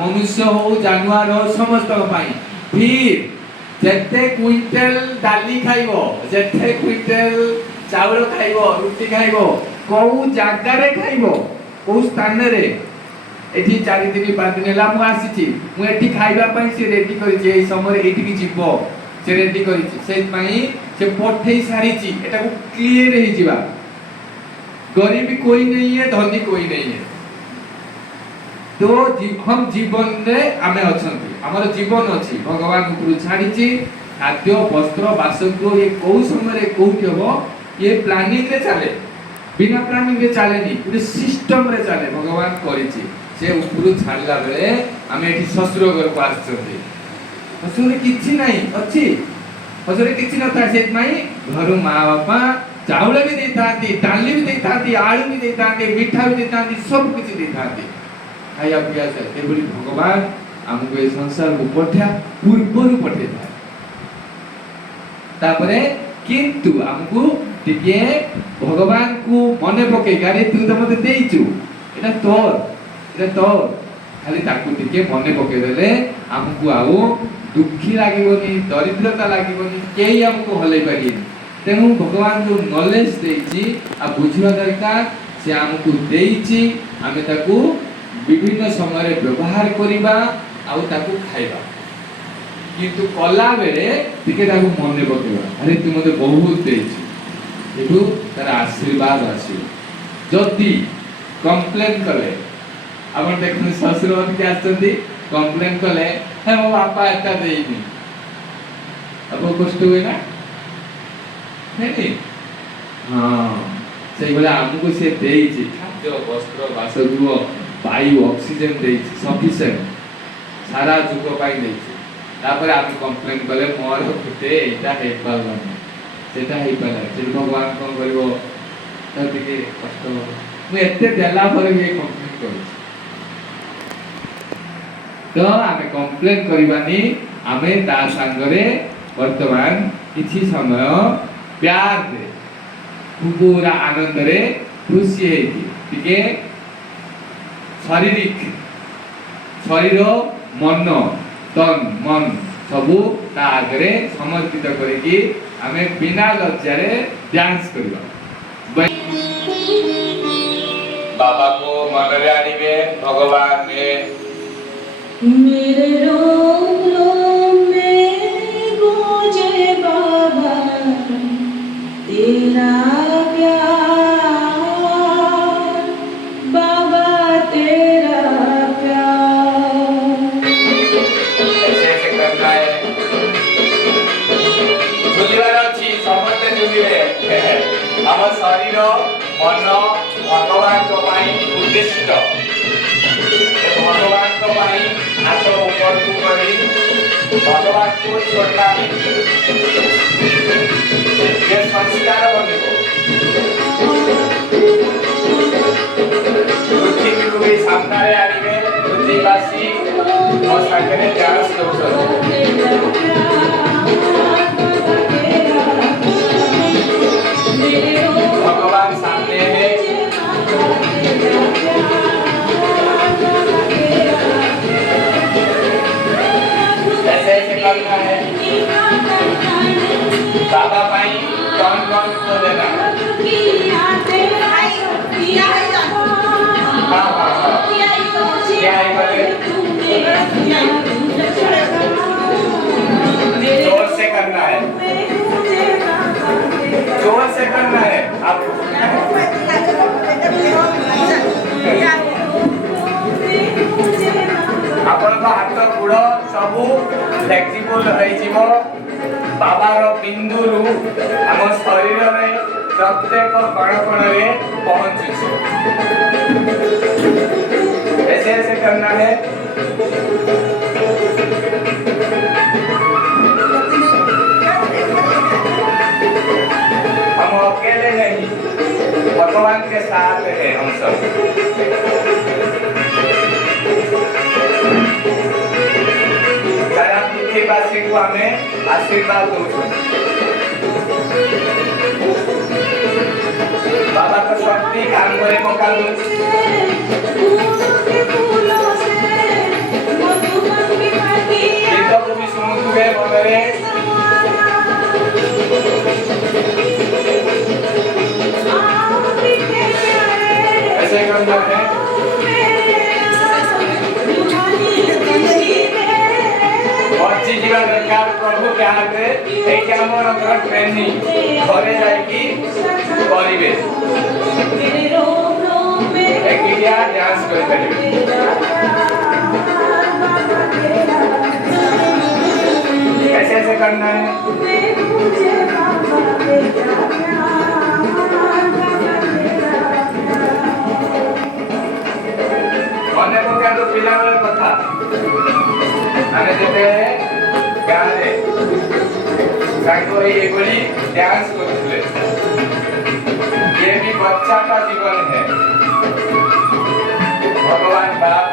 मनुष्य हो जानवर हो समस्त फिर जेते क्विंटल डाली खाइबो जेते क्विंटल चावल खाइबो रुटी खाइबो को जागारे खाइबो को स्थान रे एठी 4 दिन 5 दिन ला मु आसीची मु एठी खाइबा पई से रेडी करिछि एई समय एठी की जीवो से रेडी करिछि से पई से पठेई सारिछि एटा को क्लियर हे जिबा गरीब कोई नहीं है धनी कोई नहीं है तो हम जीवन रे आमे अछंती हमर जीवन अछि भगवान ऊपर छाडिछि खाद्य वस्त्र बासगृह ये को समय रे कोठी हो ये प्लानिंग रे चले बिना प्लानिंग रे चले नी पूरे सिस्टम रे चले भगवान करिछि से ऊपर छाडला बेले आमे एठी ससुर घर पास छथि ससुर किछि नाही अछि ससुर किछि नथा से माई घर मां बापा चावल भी देतांती डाली भी देतांती आलू भी देतांती मिठा भी देतांती सब कुछ देतांती खाया पिया से एबडी भगवान हमको ए संसार को पठा पूर्वरु पठे था तापरे किंतु हमको टिके भगवान को मने पके गारे तू तो मते देइचु एटा तोर खाली ताकू टिके मने पके देले हमको आउ दुखी लागिबोनी दरिद्रता लागिबोनी केही हमको हलै पारी तेनु भगवान जो नॉलेज देइची आ बुझिबा दरकार से हमको देइची हमें ताकू विभिन्न समय रे व्यवहार करिबा आ ताकू खाइबा किंतु कला बेले टिके ताकू मने पकेबा अरे तू मते बहुत देइची एठू तार आशीर्वाद आसी जति कंप्लेन करे आपण देखन ससुर के आछंती कंप्लेन कले हे मो बापा एटा देइनी अब कष्ट होय ना नहीं हां सेई बेला हमको से देइची खाद्य वस्त्र बासगृह वायु ऑक्सीजन देइची सफिशिएंट सारा जुग पाई देइची तापर हम कंप्लेन कले मोर फुटे एटा हे पाला सेटा हे पाला जे भगवान कोन करिवो ततिके कष्ट मु एते देला पर भी कंप्लेन करू तो आमे कंप्लेन करिबानी आमे ता संगरे वर्तमान किछि समय प्यार दे पूरा आनंद रे खुशी है ठीक है शारीरिक शरीर मन तन मन सबू ता आगरे समर्पित करिकी हमें बिना लज्जा रे डांस करबा बाबा को मन रे आनिबे भगवान ने मेरे रोम रोम में गूंजे बाबा तेरा प्यार बाबा तेरा प्यार ऐसे करना है झुलिवार अछि समस्त झुलिवे हम शरीर मन भगवान को पाई उद्दिष्ट भगवान को पाई हाथ ऊपर को करी भगवान को छोड़ना ये संस्कार बनिबो पृथ्वी को भी सामने आनिबे पृथ्वीवासी और सागरे डांस भगवान सामने है ऐसे ऐसे करना है बाबा भाई कौन को देना क्या है जोर से करना है जोर से करना है आप अपन को हाथ गुड़ सब फ्लेक्सिबल होई जीवो बाबार बिंदु रु हम शरीर में प्रत्येक कण कण रे पहुंचुछ ऐसे ऐसे करना है हम अकेले नहीं भगवान के साथ है हम सब पृथ्वीवासी को हमें आशीर्वाद दो बाबा का शक्ति काम करे मौका दो ଆମମାନଙ୍କର ଟ୍ରେନିଂ ଘରେ ଯାଇକି କରିବେ मेरे रोम रोम में ଏକିଟିଆ ଡ୍ୟାନ୍ସ କରିପାରିବେ ऐसे ऐसे करना है ମନେ ପକାନ୍ତୁ ପିଲାବେଳ କଥା ଆମେ ଯେତେ ଗାଁରେ ସାଙ୍ଗ ହେଇ ଏଭଳି ଡ୍ୟାନ୍ସ କରୁଥିଲେ ये भी बच्चा का जीवन है भगवान बाप